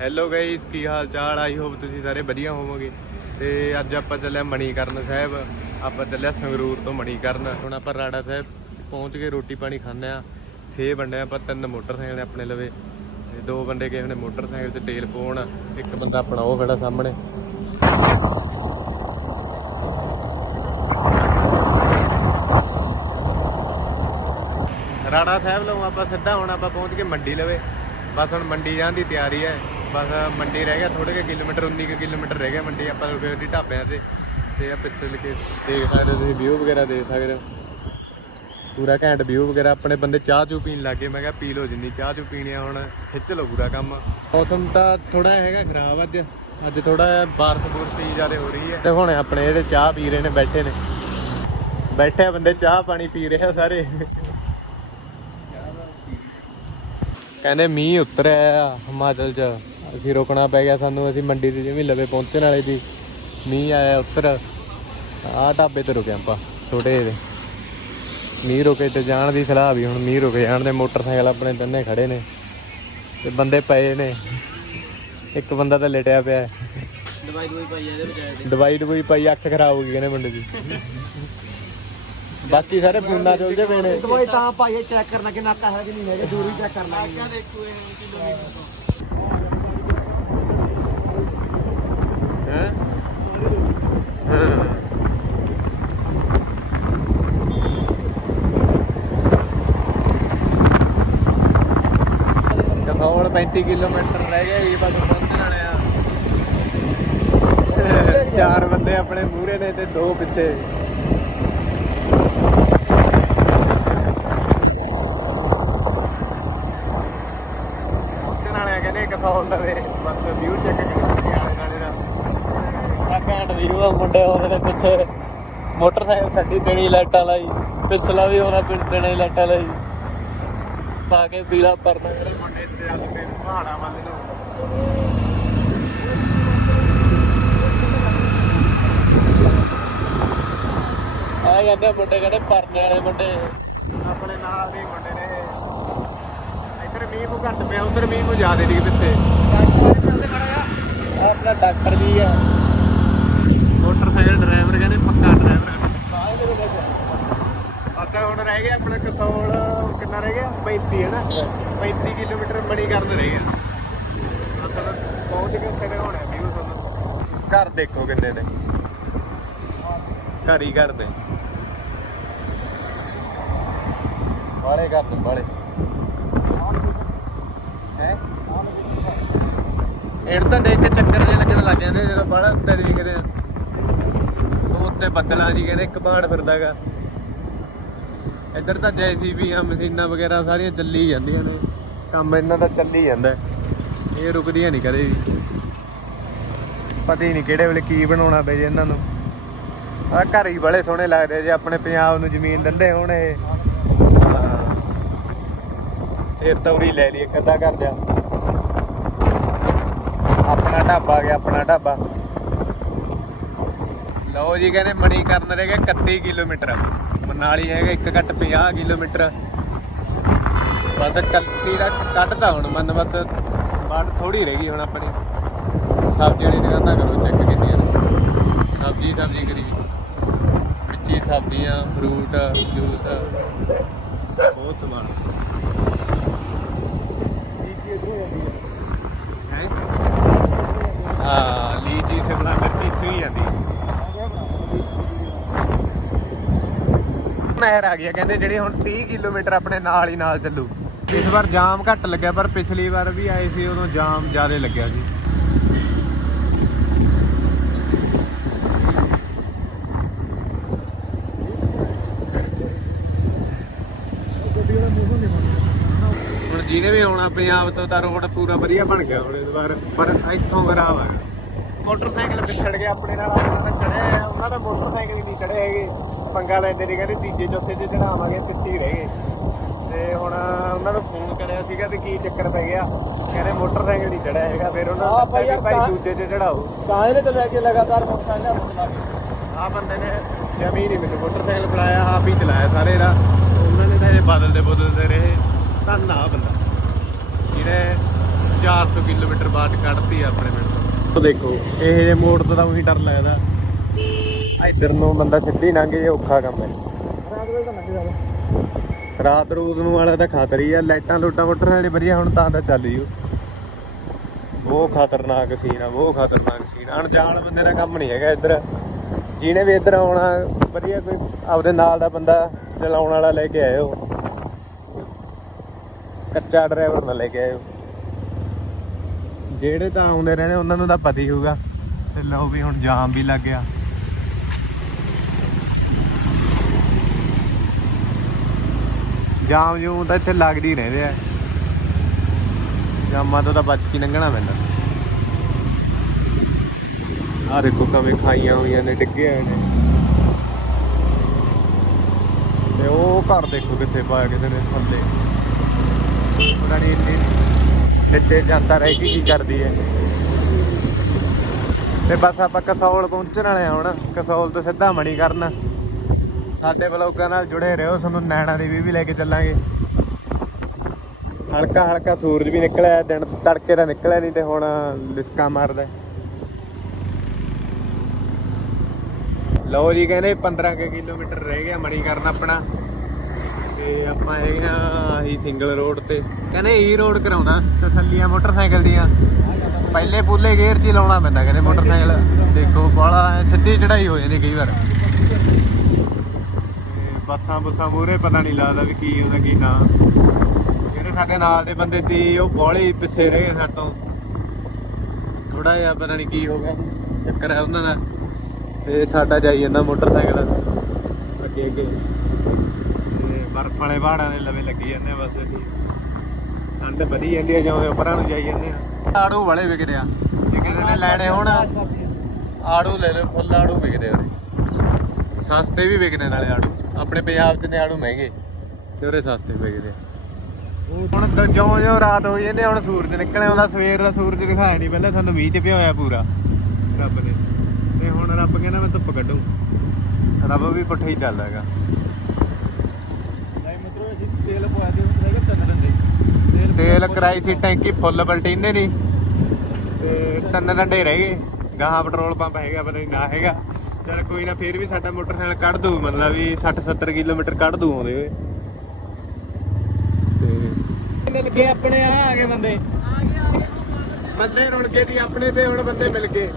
Hello guys ਕੀ ਹਾਲ ਚਾਲ I hope ਤੁਸੀਂ ਸਾਰੇ ਵਧੀਆ ਹੋਵੋਗੇ। ਤੇ ਅੱਜ ਆਪਾਂ ਚੱਲਿਆ ਮਣੀਕਰਨ ਸਾਹਿਬ। ਆਪਾਂ ਚੱਲਿਆ ਸੰਗਰੂਰ ਤੋਂ ਮਣੀਕਰਨ। ਹੁਣ ਆਪਾਂ ਰਾੜਾ ਸਾਹਿਬ ਪਹੁੰਚ ਕੇ ਰੋਟੀ ਪਾਣੀ ਖਾਂਦੇ ਆ ਛੇ ਬੰਦੇ ਆਪਾਂ, ਤਿੰਨ ਮੋਟਰਸਾਈਕਲ ਨੇ ਆਪਣੇ ਲਵੇ। ਤੇ ਦੋ ਬੰਦੇ ਗਏ ਹੋਣੇ ਮੋਟਰਸਾਈਕਲ ਤੇ ਤੇਲ ਪਾਉਣ। ਇੱਕ ਬੰਦਾ ਆਪਣਾ ਉਹ ਖੜਾ ਸਾਹਮਣੇ। ਰਾੜਾ ਸਾਹਿਬ ਲੋਂ ਆਪਾਂ ਸਿੱਧਾ, ਹੁਣ ਆਪਾਂ ਪਹੁੰਚ ਕੇ ਮੰਡੀ ਲਵੇ। ਬਸ ਹੁਣ ਮੰਡੀ ਜਾਣ ਦੀ ਤਿਆਰੀ ਹੈ। ਬਸ ਮੰਡੀ ਰਹਿ ਗਿਆ ਥੋੜੇ ਕੇ ਕਿਲੋਮੀਟਰ 19 ਕੁ ਕਿਲੋਮੀਟਰ ਰਹਿ ਗਿਆ ਮੰਡੀ, ਆਪਾਂ ਰੁਕੇ ਦੀ ਢਾਬਿਆਂ ਤੇ ਤੇ ਆ ਪਿੱਛੇ ਲਿਖੇ ਦੇਖ ਸਕਦੇ ਹੋ, ਤੁਸੀਂ ਵਿਊ ਵਗੈਰਾ ਦੇਖ ਸਕਦੇ ਹੋ। ਪੂਰਾ ਘੈਂਟ ਵਿਊ ਵਗੈਰਾ, ਆਪਣੇ ਬੰਦੇ ਚਾਹ ਚੂ ਪੀਣ ਲੱਗੇ ਮੈਂ ਕਿਹਾ ਪੀ ਲਓ ਜਿੰਨੀ ਚਾਹ ਚੂ ਪੀਣੀ ਆ, ਹੁਣ ਖਿੱਚ ਲਓ ਪੂਰਾ ਕੰਮ। ਮੌਸਮ ਤਾਂ ਥੋੜਾ ਹੈਗਾ ਖਰਾਬ ਅੱਜ ਅੱਜ ਥੋੜਾ ਬਾਰਸ਼ ਬੁਰਸ਼ ਜ਼ਿਆਦਾ ਹੋ ਰਹੀ ਹੈ। ਤੇ ਹੁਣ ਆਪਣੇ ਜਿਹੜੇ ਚਾਹ ਪੀ ਰਹੇ ਨੇ, ਬੈਠੇ ਨੇ। ਬੈਠੇ ਬੰਦੇ, ਚਾਹ ਪਾਣੀ ਪੀ ਰਹੇ ਆ ਸਾਰੇ। ਕਹਿੰਦੇ ਮੀਂਹ ਉਤਰਿਆ ਹਿਮਾਚਲ ਚ। ਅਸੀਂ ਰੁਕਣਾ ਪੈ ਗਿਆ ਸਾਨੂੰ, ਅਸੀਂ ਮੰਡੀ ਦੇ ਜਿਵੇਂ ਲਵੇ ਪਹੁੰਚਣ ਵਾਲੇ ਦੀ ਮੀਂਹ ਆਇਆ ਉੱਤਰ ਆਹ ਢਾਬੇ ਤੇ ਰੁਕੇ ਆਪਾਂ, ਛੋਟੇ ਜਿਹੇ। ਮੀਂਹ ਰੁਕੇ ਤੇ ਜਾਣ ਦੀ ਸਲਾਹ ਵੀ, ਹੁਣ ਮੀਂਹ ਰੁਕ ਜਾਣ ਦੇ, ਮੋਟਰਸਾਈਕਲ ਆਪਣੇ ਤਿੰਨੇ ਖੜੇ ਨੇ ਤੇ ਬੰਦੇ ਪਏ ਨੇ। ਇੱਕ ਬੰਦਾ ਤਾਂ ਲੇਟਿਆ ਪਿਆ। ਹੈ। ਦਵਾਈ ਦਵਾਈ ਪਾਈ ਇਹਦੇ ਵਿੱਚ ਦਵਾਈ ਦਵਾਈ ਪਾਈ ਅੱਖ ਖਰਾਬ ਹੋ ਗਈ ਕਹਿੰਦੇ ਮੁੰਡੇ ਦੀ। ਬਾਕੀ ਸਾਰੇ ਫੋਨਾਂ ਚੁੱਲਦੇ ਪਏ ਨੇ। ਦਵਾਈ ਤਾਂ ਪਾਈਏ ਚੈੱਕ ਕਰਨਾ ਕਿ ਨਾਕਾ ਹੈ ਕਿ ਨਹੀਂ ਹੈਗਾ ਦੂਰੀ ਚੈੱਕ ਕਰਨਾ ਨਾਕਾ ਦੇਖੋ ਹੈਂ? ਕਸੌਲ 35 ਕਿਲੋਮੀਟਰ ਰਹਿ ਗਏ ਜੀ ਬਸ ਪਹੁੰਚਣ ਵਾਲੇ ਆ। ਚਾਰ ਬੰਦੇ ਆਪਣੇ ਮੂਹਰੇ ਨੇ ਤੇ ਦੋ ਪਿੱਛੇ। ਕਸੌਲ ਲਵੇ ਬਸ ਵਿਊ ਚੈੱਕ ਕਰਕੇ ਆਲੇ ਨਾਲੇ ਦਾ। ਆ ਘੈਂਟ ਵੀਊ ਆ ਮੁੰਡੇ ਨੇ ਪਿੱਛੇ। ਮੋਟਰਸਾਈਕਲ ਛੱਡੀ ਦੇਣੀ ਲਾਈਟਾਂ ਲਾਈ ਪਿਛਲਾ ਵੀ ਆਉਣਾ ਪਿੰਡ ਦੇਣੀ ਲਾਈਟਾਂ ਲਾਈ। ਪਾ ਕੇ ਪੀਲਾ ਪਰਨਾ ਮੁੰਡੇ ਇੱਥੇ ਅੱਜ ਪਹਾੜਾਂ ਵੱਲ ਨੂੰ। ਆ ਜਾਂਦੇ ਮੁੰਡੇ ਕਹਿੰਦੇ ਪਰਨੇ ਵਾਲੇ ਮੁੰਡੇ। ਆਪਣੇ ਨਾਲ ਦੇ ਮੁੰਡੇ ਨੇ ਇੱਧਰ ਮੀਂਹ ਕੋ ਘੱਟ ਪਿਆ ਉਧਰ ਮੀਂਹ ਕੋ ਜ਼ਿਆਦਾ ਨਹੀਂ ਆਹ ਆਪਣਾ ਡਾਕਟਰ ਜੀ ਆ। ਮੋਟਰਸਾਈਕਲ ਡਰਾਈਵਰ ਕਹਿੰਦੇ ਪੱਕਾ ਡਰਾਈਵਰ ਅੱਛਾ ਹੁਣ ਰਹਿ ਗਿਆ ਆਪਣਾ ਕਸੌਲ, ਕਿੰਨਾ ਰਹਿ ਗਿਆ? 35 ਹੈ ਨਾ? 35 ਕਿਲੋਮੀਟਰ ਮਣੀ ਕਰਨ ਰਹਿ ਗਿਆ ਮਤਲਬ ਪਹੁੰਚ ਕੇ ਉੱਥੇ ਦੇ ਹੋਣਾ ਵੀਊ ਤੁਹਾਨੂੰ। ਘਰ ਦੇਖੋ ਕਿੰਨੇ ਨੇ। ਘਰ ਹੀ ਘਰ ਦੇ। ਬਾਲੇ ਘਰ ਨੇ ਬਾਲੇ ਹੈ? ਇਹ ਤਾਂ ਦੇਖ ਕੇ ਚੱਕਰ ਜੇ ਲੱਗਣ ਲੱਗ ਜਾਂਦੇ ਜਦੋਂ ਬੜਾ ਉੱਤੇ ਦੀ ਕਿਤੇ ਉਹ ਉੱਤੇ ਬੱਦਲਾਂ ਜੀ ਕਹਿੰਦੇ, ਇੱਕ ਬਾੜ ਫਿਰਦਾਗਾ ਇੱਧਰ ਤਾਂ ਜੈਸੀਬੀ ਆ ਮਸ਼ੀਨਾਂ ਵਗੈਰਾ ਸਾਰੀਆਂ ਚੱਲੀ ਜਾਂਦੀਆਂ ਨੇ। ਕੰਮ ਇਹਨਾਂ ਦਾ ਚੱਲੀ ਜਾਂਦਾ ਇਹ ਰੁਕਦੀਆਂ ਨਹੀਂ ਕਦੇ ਵੀ। ਪਤਾ ਹੀ ਨਹੀਂ ਕਿਹੜੇ ਵੇਲੇ ਕੀ ਬਣਾਉਣਾ ਪਏ ਜੇ ਇਹਨਾਂ ਨੂੰ। ਆ ਘਰ ਹੀ ਬੜੇ ਸੋਹਣੇ ਲੱਗਦੇ ਜੇ ਆਪਣੇ ਪੰਜਾਬ ਨੂੰ ਜ਼ਮੀਨ ਦਿੰਦੇ ਹੋਣ ਇਹ। ਹਾਂ। ਫਿਰ ਲੈ ਲਈ ਇੱਕ ਅੱਧਾ ਘਰ ਜਾ। ਆਪਣਾ ਢਾਬਾ ਗਿਆ, ਆਪਣਾ ਢਾਬਾ। ਲਓ ਜੀ ਕਹਿੰਦੇ ਮਣੀ ਕਰਨ ਰਹਿ ਗਿਆ 31 ਕਿਲੋਮੀਟਰ। ਨਾਲ ਹੀ ਹੈਗਾ, ਇੱਕ ਘੱਟ 50 ਕਿਲੋਮੀਟਰ। ਬਸ 31 ਦਾ ਕੱਢਦਾ ਹੁਣ ਮਨ, ਬਸ ਬਾੜ ਥੋੜੀ ਰਹਿ ਗਈ ਹੁਣ ਆਪਣੀ। ਸਬਜ਼ੀ ਵਾਲੀ ਦੁਕਾਨਾਂ ਕਰੋ ਚੈੱਕ ਕੀਤੀਆਂ ਸਬਜ਼ੀ ਸਬਜ਼ੀ ਕਰੀ। ਵਿੱਚੀ ਸਬਜ਼ੀਆਂ ਫਰੂਟ ਜੂਸ ਬਹੁਤ ਸਮਾਨ। ਹੈ ਹਾਂ। ਲੀਚੀ ਸਿਮਲਾ ਮਿਰਚ ਇੱਥੇ ਹੀ ਜਾਂਦੀ ਨਹਿਰ ਆ ਗਈ ਆ ਕਹਿੰਦੇ ਜਿਹੜੀ ਹੁਣ 30 ਕਿਲੋਮੀਟਰ ਆਪਣੇ ਨਾਲ ਹੀ ਨਾਲ ਚੱਲੂ। ਇਸ ਵਾਰ ਜਾਮ ਘੱਟ ਲੱਗਿਆ ਪਰ ਪਿਛਲੀ ਵਾਰ ਵੀ ਆਏ ਸੀ ਉਦੋਂ ਜਾਮ ਜ਼ਿਆਦਾ ਲੱਗਿਆ ਸੀ ਹੁਣ ਜਿਹਨੇ ਵੀ ਆਉਣਾ ਪੰਜਾਬ ਤੋਂ ਤਾਂ ਰੋਡ ਪੂਰਾ ਵਧੀਆ ਬਣ ਗਿਆ ਹੁਣ ਇਸ ਵਾਰ ਪਰ ਇੱਥੋਂ ਖਰਾਬ ਆ। ਮੋਟਰਸਾਈਕਲ ਪਿਛੜ ਗਿਆ ਆਪਣੇ ਨਾਲ ਆਪਣਾ ਤਾਂ ਚੜਿਆ ਉਹਨਾਂ ਦਾ ਮੋਟਰਸਾਈਕਲ ਹੀ ਨਹੀਂ ਚੜੇ ਹੈਗੇ। ਪੰਗਾ ਲੈਂਦੇ ਨੇ ਕਹਿੰਦੇ ਤੀਜੇ ਚੌਥੇ ਚ ਚੜਾਵਾਂਗੇ ਪਿੱਛੇ ਹੀ ਰਹਿ ਗਏ। ਤੇ ਹੁਣ ਉਹਨਾਂ ਨੂੰ ਫੋਨ ਕਰਿਆ ਸੀਗਾ ਤੇ ਕੀ ਚੱਕਰ ਪੈ ਗਿਆ। ਕਹਿੰਦੇ ਮੋਟਰਸਾਈਕਲ ਨਹੀਂ ਚੜਿਆ ਹੈਗਾ ਫਿਰ ਉਹਨਾਂ ਨੇ ਭਾਈ, ਭਾਈ ਦੂਜੇ ਚ ਚੜਾਓ ਕਾਹਦੇ ਤੇ ਲੈ ਕੇ ਲਗਾਤਾਰ ਮੋਟਰਸਾਈਕਲ ਆ ਬੰਦੇ ਨੇ ਜਮੀ ਨਹੀਂ ਮੈਨੂੰ ਮੋਟਰਸਾਈਕਲ ਫੜਾਇਆ ਆਪ ਹੀ ਚਲਾਇਆ ਸਾਰੇ ਦਾ। ਉਹਨਾਂ ਨੇ ਤਾਂ ਇਹ ਬਦਲਦੇ ਬਦਲਦੇ ਰਹੇ। ਧੰਨ ਆ ਬੰਦਾ। ਜਿਹਨੇ 400 ਕਿਲੋਮੀਟਰ ਬਾਅਦ ਕੱਢਤੀ ਆਪਣੇ ਪਿੰਡ ਤੋਂ। ਦੇਖੋ ਇਹ ਮੋੜ ਤੋਂ ਤਾਂ ਉਹੀ ਡਰ ਲੱਗਦਾ। ਇੱਧਰ ਨੂੰ ਬੰਦਾ ਸਿੱਧੀ ਲੰਘ ਜੇ ਔਖਾ ਕੰਮ ਹੈ। ਰਾਤ ਵੇਲੇ ਤਾਂ ਲੰਘ ਜਾਵੇ। ਰਾਤ ਰੂਤ ਨੂੰ ਵਾਲਾ ਤਾਂ ਖਤਰ ਹੀ ਆ ਲਾਈਟਾਂ ਲੂਟਾਂ ਮੋਟਰ ਵਾਲੀ ਵਧੀਆ ਹੁਣ ਤਾਂ ਤਾਂ ਚੱਲ ਜੂ। ਉਹ ਖਤਰਨਾਕ ਸੀਨ ਆ ਉਹ ਖਤਰਨਾਕ ਸੀਨ ਅਣਜਾਣ ਬੰਦੇ ਦਾ ਕੰਮ ਨਹੀਂ ਹੈਗਾ ਇੱਧਰ। ਜਿਹਨੇ ਵੀ ਇੱਧਰ ਆਉਣਾ ਵਧੀਆ ਕੋਈ ਆਪਦੇ ਨਾਲ ਦਾ ਬੰਦਾ ਚਲਾਉਣ ਵਾਲਾ ਲੈ ਕੇ ਆਇਓ। ਕੱਚਾ ਡਰਾਈਵਰ ਨਾ ਲੈ ਕੇ ਆਇਓ। ਜਿਹੜੇ ਤਾਂ ਆਉਂਦੇ ਰਹਿਣੇ ਉਹਨਾਂ ਨੂੰ ਤਾਂ ਪਤਾ ਹੀ ਹੋਊਗਾ। ਤੇ ਲਓ ਵੀ ਹੁਣ ਜਾਮ ਵੀ ਲੱਗ ਗਿਆ। ਜਾਮ ਜੂਮ ਤਾਂ ਇੱਥੇ ਲੱਗਦੀ ਰਹਿੰਦੇ ਆ। ਜਾਮਾਂ ਤੋਂ ਤਾਂ ਬਚ ਕੇ ਲੰਘਣਾ ਪੈਂਦਾ। ਆਹ ਦੇਖੋ ਕਵੇਂ ਖਾਈਆਂ ਹੋਈਆਂ ਨੇ, ਡਿੱਗੇ ਹੋਏ ਨੇ। ਤੇ ਉਹ ਘਰ ਦੇਖੋ ਕਿੱਥੇ ਪਾਇਆ ਕਿਸੇ ਨੇ ਥੱਲੇ। ਪਤਾ ਨਹੀਂ ਇੰਨੀ ਨਿੱਤੇ ਜਾਂਦਾ ਰਹਿ ਕੇ ਕੀ ਕਰਦੀ ਹੈ ਤੇ ਬਸ ਆਪਾਂ ਕਸੌਲ ਪਹੁੰਚਣ ਵਾਲੇ ਆ ਹੁਣ। ਕਸੌਲ ਤੋਂ ਸਿੱਧਾ ਮਣੀ ਕਰਨਾ ਸਾਡੇ ਬਲੌਗਾਂ ਨਾਲ ਜੁੜੇ ਰਹੋ, ਤੁਹਾਨੂੰ ਨੈਣਾ ਦੇਵੀ ਵੀ ਲੈ ਕੇ ਚੱਲਾਂਗੇ। ਹਲਕਾ ਹਲਕਾ ਸੂਰਜ ਵੀ ਨਿਕਲਿਆ, ਦਿਨ ਤੜਕੇ ਦਾ ਨਿਕਲਿਆ ਨਹੀਂ ਤੇ ਹੁਣ ਲਿਸਕਾ ਮਾਰਦਾ। ਲਓ ਜੀ, ਕਹਿੰਦੇ 15 ਕਿਲੋਮੀਟਰ ਰਹਿ ਗਿਆ ਮਣੀ ਕਰਨ ਆਪਣਾ। ਤੇ ਆਪਾਂ ਹੈਗੇ ਆ, ਆਹੀ ਸਿੰਗਲ ਰੋਡ ਤੇ। ਕਹਿੰਦੇ ਇਹੀ ਰੋਡ ਕਰਾਉਣਾ ਤਸੱਲੀਆਂ ਮੋਟਰਸਾਈਕਲ ਦੀਆਂ। ਪਹਿਲੇ ਪੂਲੇ ਗੇਅਰ 'ਚ ਹੀ ਲਾਉਣਾ ਪੈਂਦਾ, ਕਹਿੰਦੇ ਮੋਟਰਸਾਈਕਲ। ਦੇਖੋ ਬਾਲਾ ਸਿੱਧੀ ਚੜਾਈ ਹੋ ਜਾਂਦੀ ਕਈ ਵਾਰ। ਬੱਸਾਂ ਬੁੱਸਾਂ ਮੂਰੇ ਪਤਾ ਨਹੀਂ ਲੱਗਦਾ ਵੀ ਕੀ ਉਹਦਾ ਕੀ ਨਾਂ। ਜਿਹੜੇ ਸਾਡੇ ਨਾਲ ਦੇ ਬੰਦੇ ਸੀ, ਉਹ ਬੋਲੇ ਪਿੱਛੇ ਰਹੇ ਸਾਡੇ ਤੋਂ। ਥੋੜਾ ਜਿਹਾ ਪਤਾ ਨਹੀਂ ਕੀ ਹੋ ਗਿਆ, ਚੱਕਰ ਹੈ ਉਹਨਾਂ ਦਾ। ਤੇ ਸਾਡਾ ਜਾਈ ਜਾਂਦਾ ਮੋਟਰਸਾਈਕਲ ਅੱਗੇ ਅੱਗੇ। ਤੇ ਬਰਫ ਵਾਲੇ ਪਹਾੜਾਂ ਦੇ ਲਵੇ ਲੱਗੀ ਜਾਂਦੇ ਬਸ। ਅਸੀਂ ਠੰਡ ਵਧੀ ਜਾਂਦੀ ਹੈ ਜਿਉਂ ਉੱਪਰਾਂ ਨੂੰ ਜਾਈ ਜਾਂਦੇ ਆ। ਆੜੂ ਵਾਲੇ ਵਿਕਦੇ ਆ। ਜੇ ਕਿਸੇ ਨੇ ਲੈਣੇ ਹੋਣ, ਆੜੂ ਲੈ ਲਓ, ਫੁੱਲ ਆੜੂ ਵਿਕਦੇ ਆ। ਸਸਤੇ ਵੀ ਵਿਕਦੇ ਨਾਲੇ ਆੜੂ। ਆਪਣੇ ਪੰਜਾਬ 'ਚ ਨੇ ਆੜੂ ਮਹਿੰਗੇ। ਤੇ ਉਰੇ ਸਸਤੇ ਵਿਕਦੇ ਆ ਹੁਣ ਜਿਉਂ ਜਿਉਂ ਰਾਤ ਹੋਈ ਜਾਂਦੀ ਹੁਣ ਸੂਰਜ ਨਿਕਲ ਆਉਂਦਾ ਸਵੇਰ ਦਾ ਸੂਰਜ ਦਿਖਾਇਆ ਨਹੀਂ ਪਹਿਲਾਂ ਸਾਨੂੰ ਮੀਂਹ ਤੇ ਪਿਆ ਹੋਇਆ ਪੂਰਾ। ਰੱਬ ਨੇ ਤੇ ਹੁਣ ਰੱਬ ਕਹਿੰਦਾ ਮੈਂ ਧੁੱਪ ਕੱਢੂ। ਰੱਬ ਵੀ ਪੁੱਠਾ ਹੀ ਚੱਲਦਾ ਹੈਗਾ। ਨਹੀਂ ਮਤਲਬ ਅਸੀਂ ਤੇਲ ਪਵਾ ਦੇ ਉਸ ਰਹਿ ਤਿੰਨ ਦਿੰਦੇ ਤੇਲ ਕਰਾਈ ਸੀ ਟੈਂਕੀ ਫੁੱਲ ਬਲਟੀਨੇ ਨਹੀਂ ਤੇ ਤਿੰਨ ਡੰਡੇ ਰਹਿ ਗਏ। ਗਾਹਾਂ ਪੈਟਰੋਲ ਪੰਪ ਹੈਗਾ ਪਰ ਨਹੀਂ ਨਾ ਹੈਗਾ। ਚਲ ਕੋਈ ਨਾ ਫੇਰ ਵੀ ਸਾਡਾ ਮੋਟਰਸਾਈਕਲ ਕੱਢ ਦੂ ਮਤਲਬ ਵੀ 60 70 ਕਿਲੋਮੀਟਰ ਕੱਢ ਦੂ ਆਉਂਦੇ ਹੋਏ ਤੇ ਮਿਲ ਗਏ ਆਪਣੇ ਆ ਆ ਗਏ ਬੰਦੇ। ਬੰਦੇ ਰੁਣ ਕੇ ਦੀ ਆਪਣੇ ਤੇ ਹੁਣ ਬੰਦੇ ਮਿਲ ਗਏ।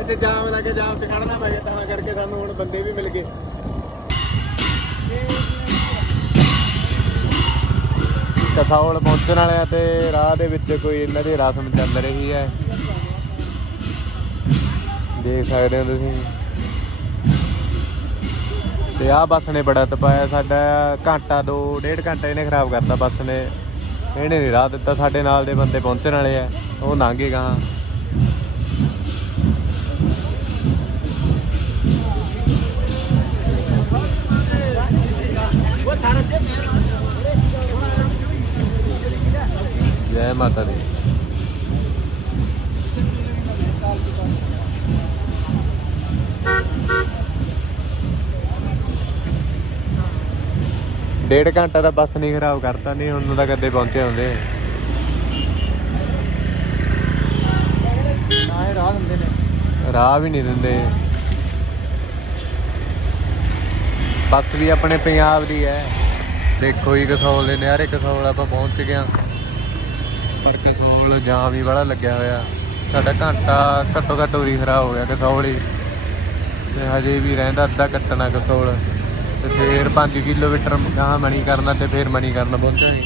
ਇੱਥੇ ਜਾਮ ਲੱਗੇ ਜਾਮ 'ਚ ਖੜਨਾ ਪੈ ਗਿਆ ਤਾਂ ਕਰਕੇ ਸਾਨੂੰ ਹੁਣ ਬੰਦੇ ਵੀ ਮਿਲ ਗਏ। ਕਸੌਲ ਪਹੁੰਚਣ ਵਾਲੇ ਆ ਤੇ ਰਾਹ ਦੇ ਵਿੱਚ ਕੋਈ ਇਹਨਾਂ ਦੀ ਰਸਮ ਚੱਲ ਰਹੀ ਹੈ। ਦੇਖ ਸਕਦੇ ਹੋ ਤੁਸੀਂ। ਤੇ ਆਹ ਬੱਸ ਨੇ ਬੜਾ ਤਪਾਇਆ, ਸਾਡਾ ਘੰਟਾ ਦੋ, ਡੇਢ ਘੰਟਾ ਇਹਨੇ ਖਰਾਬ ਕਰਤਾ ਬੱਸ ਨੇ। ਇਹਨੇ ਨਹੀਂ ਰਾਹ ਦਿੱਤਾ, ਸਾਡੇ ਨਾਲ ਦੇ ਬੰਦੇ ਪਹੁੰਚਣ ਵਾਲੇ ਆ, ਉਹ ਲੰਘੇ ਗਾਂ ਜੈ ਮਾਤਾ ਦੀ। ਡੇਢ ਘੰਟਾ ਦਾ ਬੱਸ ਨਹੀਂ ਖਰਾਬ ਕਰਤਾ ਨਹੀਂ ਹੁਣ ਤਾਂ ਕਦੇ ਪਹੁੰਚੇ ਹੁੰਦੇ। ਨਾ ਇਹ ਰਾਹ ਹੁੰਦੇ ਨੇ। ਰਾਹ ਵੀ ਨਹੀਂ ਦਿੰਦੇ। ਬੱਸ ਵੀ ਆਪਣੇ ਪੰਜਾਬ ਦੀ ਹੈ। ਦੇਖੋ ਹੀ ਕਸੌਲ ਦੇ ਨਿਆਰੇ ਕਸੌਲ ਆਪਾਂ ਪਹੁੰਚ ਗਏ ਹਾਂ। ਪਰ ਕਸੌਲ ਜਾਮ ਵੀ ਬੜਾ ਲੱਗਿਆ ਹੋਇਆ। ਸਾਡਾ ਘੰਟਾ ਘੱਟੋ ਘੱਟ ਉਰੀ ਖਰਾਬ ਹੋ ਗਿਆ ਕਸੌਲ ਹੀ। ਤੇ ਹਜੇ ਵੀ ਰਹਿੰਦਾ ਅੱਧਾ ਕੱਟਣਾ ਕਸੌਲ। ਤੇ ਫੇਰ 5 ਕਿਲੋਮੀਟਰ ਗਾਹਾਂ ਮਣੀ ਕਰਨਾ ਤੇ ਫੇਰ ਮਣੀ ਕਰਨ ਪਹੁੰਚਾਂਗੇ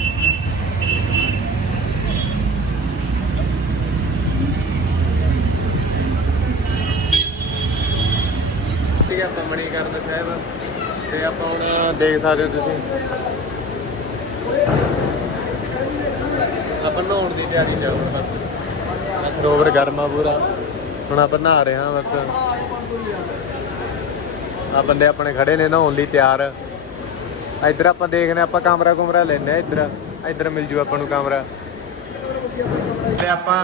ਠੀਕ ਹੈ, ਆਪਾਂ ਮਣੀ ਕਰਨ ਸਾਹਿਬ ਤੇ ਆਪਾਂ ਹੁਣ ਦੇਖ ਸਕਦੇ ਹੋ ਤੁਸੀਂ। ਆਪਾਂ ਨਹਾਉਣ ਦੀ ਤਿਆਰੀ ਚੱਲ ਰਹੀ ਬਸ ਆਹ ਸਰੋਵਰ ਗਰਮ ਆ ਪੂਰਾ। ਹੁਣ ਆਪਾਂ ਨਹਾ ਰਹੇ ਹਾਂ ਬਸ। ਆ ਬੰਦੇ ਆਪਣੇ ਖੜੇ ਨੇ ਨਹਾਉਣ ਲਈ ਤਿਆਰ। ਇੱਧਰ ਆਪਾਂ ਦੇਖਨੇ ਆਪਾਂ ਕਮਰਾ ਕੁਮਰਾ ਲੈਨੇ ਆ ਇੱਧਰ। ਇੱਧਰ ਮਿਲ ਜੂ ਆਪਾਂ ਨੂੰ ਕਮਰਾ। ਤੇ ਆਪਾਂ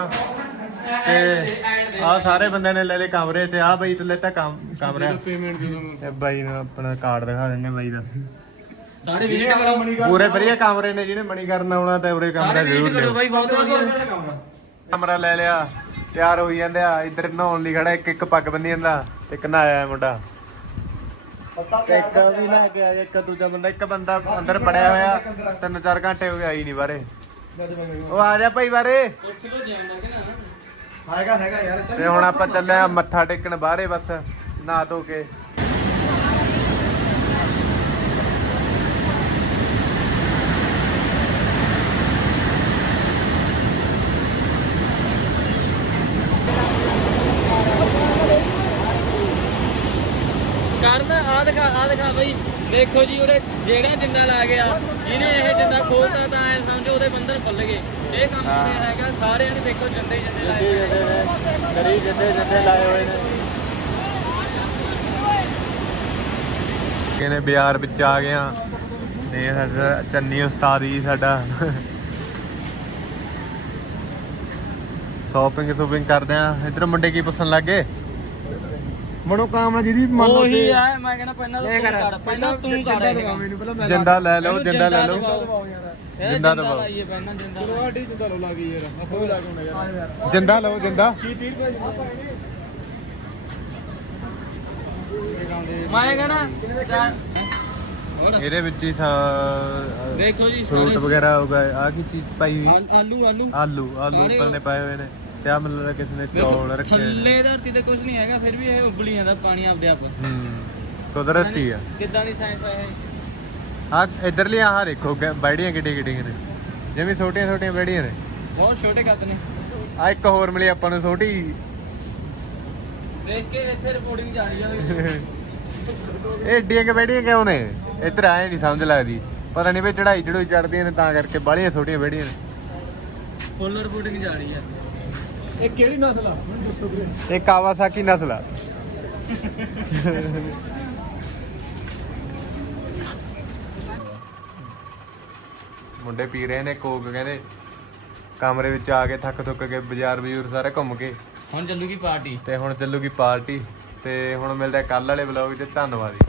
ਤੇ ਆ ਸਾਰੇ ਬੰਦਿਆਂ ਨੇ ਲੈ ਲਏ ਕਮਰੇ ਤੇ ਆ ਬਈ ਤੂੰ ਲੈਤਾ ਕਮ ਕਮਰਾ। ਪੇਮੈਂਟ ਜਦੋਂ ਤੇ ਬਾਈ ਨੂੰ ਆਪਣਾ ਕਾਰਡ ਦਿਖਾ ਦਿੰਨੇ ਬਾਈ ਦਾ। ਸਾਰੇ ਵਿਜ਼ਿਟ ਕਰੋ ਮਣੀ ਪੂਰੇ ਵਧੀਆ ਕਮਰੇ ਨੇ ਜਿਹਨੇ ਮਣੀ ਕਰਨ ਆਉਣਾ ਤੇ ਉਰੇ ਕਮਰਾ ਜ਼ਰੂਰ ਲਿਓ। ਬਾਈ ਬਹੁਤ ਵਧੀਆ। ਦਾ ਕੰਮ ਕਮਰਾ ਲੈ ਲਿਆ ਤਿਆਰ ਹੋਈ ਜਾਂਦੇ। ਆ ਇੱਧਰ ਨਹਾਉਣ ਲਈ ਖੜਾ ਇੱਕ ਇੱਕ ਪੱਗ ਬੰਨੀ ਜਾਂਦਾ ਤੇ ਇੱਕ ਨਹਾਇਆ ਮੁੰਡਾ। ਇੱਕ ਵੀ ਨਾ ਕੇ ਆਇਆ ਇੱਕ ਦੂਜਾ ਬੰਦਾ ਇੱਕ ਬੰਦਾ ਅੰਦਰ ਪੜਿਆ ਹੋਇਆ ਤਿੰਨ ਚਾਰ ਘੰਟੇ ਹੋ ਗਏ ਆਈ ਨਹੀਂ ਬਾਰੇ ਉਹ ਆ ਜਾ ਭਾਈ ਬਾਰੇ ਹੈਗਾ ਹੈਗਾ ਯਾਰ ਚੱਲ ਤੇ ਹੁਣ ਆਪਾਂ ਚੱਲੇ ਆ ਮੱਥਾ ਟੇਕਣ ਬਾਹਰੇ ਬਸ ਨਹਾ ਧੋ ਕੇ ਕਰਨ ਆ ਦਿਖਾ ਆ ਦਿਖਾ ਬਈ। ਦੇਖੋ ਜੀ ਉਹਦੇ ਜਿਹੜਾ ਜਿੰਦਾ ਲਾ ਗਿਆ ਇਹਨੇ ਇਹ ਜਿੰਦਾ ਖੋਲਤਾ ਤਾਂ ਐ ਸਮਝੋ ਉਹਦੇ ਬੰਧਨ ਖੁੱਲ ਗਏ। ਇਹ ਕੰਮ ਤੇ ਹੈਗਾ ਸਾਰਿਆਂ ਨੇ ਦੇਖੋ ਜਿੰਦੇ ਜਿੰਦੇ ਲਾਏ ਹੋਏ ਨੇ। ਕਰੀ ਜਿੱਦੇ ਜਿੱਦੇ ਲਾਏ ਹੋਏ ਨੇ। ਕਿਨੇ ਬਾਜ਼ਾਰ ਵਿੱਚ ਆ ਗਿਆ? ਤੇ ਸਾਡਾ ਚੰਨੀ ਉਸਤਾਦ ਜੀ ਸਾਡਾ। ਸ਼ਾਪਿੰਗ ਸ਼ੂਪਿੰਗ ਕਰਦੇ ਆ। ਇਧਰ ਮੁੰਡੇ ਕੀ ਪੁੱਛਣ ਲੱਗੇ ਮਨੋਕਾਮਨਾ ਜਿਹਦੀ ਮੰਨ ਉਹੀ ਤੇ ਆ ਮੈਂ ਕਹਿੰਦਾ ਪਹਿਲਾਂ ਤਾਂ ਇਹ ਤੂੰ ਕਰ ਪਹਿਲਾਂ ਤੂੰ ਕਰ ਜਿੰਦਾ ਇਹ ਦਵਾ ਕੰਮ। ਮੈਨੂੰ ਪਹਿਲਾਂ ਮੈਂ ਜਿੰਦਾ ਲੈ ਲਓ ਜਿੰਦਾ ਲੈ ਲਓ। ਦਬਾਓ। ਦਵਾਓ ਯਾਰ ਇਹ ਜਿੰਦਾ ਦਬਾਓ। ਪਹਿਲਾਂ ਜਿੰਦਾ ਚਲੋ ਆਡੀ ਜਿੰਦਾ ਲੋ ਲੱਗੀ ਯਾਰ ਆਪਾਂ ਵੀ ਲਾ ਕੇ ਆਉਣਾ ਯਾਰ। ਜਿੰਦਾ ਲਓ ਜਿੰਦਾ। ਕੀ 30 ਰੁਪਏ ਜਿੰਦਾ ਪਾਏ ਨੇ ਮੈਂ ਕਹਿੰਦਾ ਇਹਦੇ ਵਿੱਚ ਹੀ ਸਾ- ਦੇਖੋ ਜੀ ਫਰੂਟ ਵਗੈਰਾ ਹੋਗਾ ਆ ਕੀ ਚੀਜ਼ ਪਾਈ ਹੋਈ? ਆਲ- ਆਲੂ। ਆਲੂ ਆਲੂ ਉੱਪਰ ਨੇ ਪਾਏ ਹੋਏ ਨੇ। ਤੇ ਆ ਮਤਲਬ ਕਿਸੇ ਨੇ ਚੌਲ ਰੱਖੇ ਨੇ? ਥੱਲੇ ਧਰਤੀ ਤੇ ਕੁਝ ਨਹੀਂ ਹੈਗਾ ਫਿਰ ਵੀ ਇਹ ਉਬਲੀ ਜਾਂਦਾ ਪਾਣੀ ਆਪਦੇ ਆਪ। ਹੂੰ ਕੁਦਰਤੀ ਆ। ਕਿੱਦਾਂ ਦੀ ਸਾਇੰਸ ਹੈ ਇਹ। ਆ ਇਧਰਲੀ ਆਹ ਦੇਖੋ ਗ- ਬੈੜੀਆਂ ਕਿੱਡੀ ਕਿੱਡੀਆਂ ਨੇ। ਜਿਵੇਂ ਛੋਟੀਆਂ ਛੋਟੀਆਂ ਬੈੜੀਆਂ ਨੇ। ਬਹੁਤ ਛੋਟੇ ਕੱਦ ਨੇ। ਆ ਇੱਕ ਹੋਰ ਮਿਲੀ ਆਪਾਂ ਨੂੰ ਛੋਟੀ। ਦੇਖ ਕੇ ਇੱਥੇ ਰਿਪੋਰਟਿੰਗ ਜਾ ਰਹੀ ਆ ਇਹ ਏਡੀਆਂ ਕਿ ਬੈੜੀਆਂ ਕਿਉਂ ਨੇ? ਇੱਧਰ ਆਏ ਨਹੀਂ ਸਮਝ ਲੱਗਦੀ। ਪਤਾ ਨਹੀਂ ਵੀ ਚੜਾਈ ਚੜੂਈ ਚੜਦੀਆਂ ਨੇ ਤਾਂ ਕਰਕੇ ਬਾਹਲੀਆਂ ਛੋਟੀਆਂ ਬੈੜੀਆਂ ਨੇ। ਫੁੱਲ ਰਿਪੋਰਟਿੰਗ ਜਾ ਰਹੀ ਆ। ਇਹ ਕਿਹੜੀ ਨਸਲ ਆ? ਮੈਨੂੰ ਦੱਸੋ ਵੀਰੇ। ਇਹ ਕਾਵਾਸਾਕੀ ਨਸਲ ਆ। ਮੁੰਡੇ ਪੀ ਰਹੇ ਨੇ ਕੋਕ ਕਹਿੰਦੇ ਕਮਰੇ ਵਿੱਚ ਆ ਕੇ ਥੱਕ ਥੁੱਕ ਕੇ ਬਾਜ਼ਾਰ ਬਜ਼ੂਰ ਸਾਰੇ ਘੁੰਮ ਕੇ। ਹੁਣ ਚੱਲੂਗੀ ਪਾਰਟੀ। ਤੇ ਹੁਣ ਚੱਲੂਗੀ ਪਾਰਟੀ ਤੇ ਹੁਣ ਮਿਲਦਾ ਕੱਲ ਵਾਲੇ ਵਲੌਗ 'ਚ। ਧੰਨਵਾਦ ਜੀ।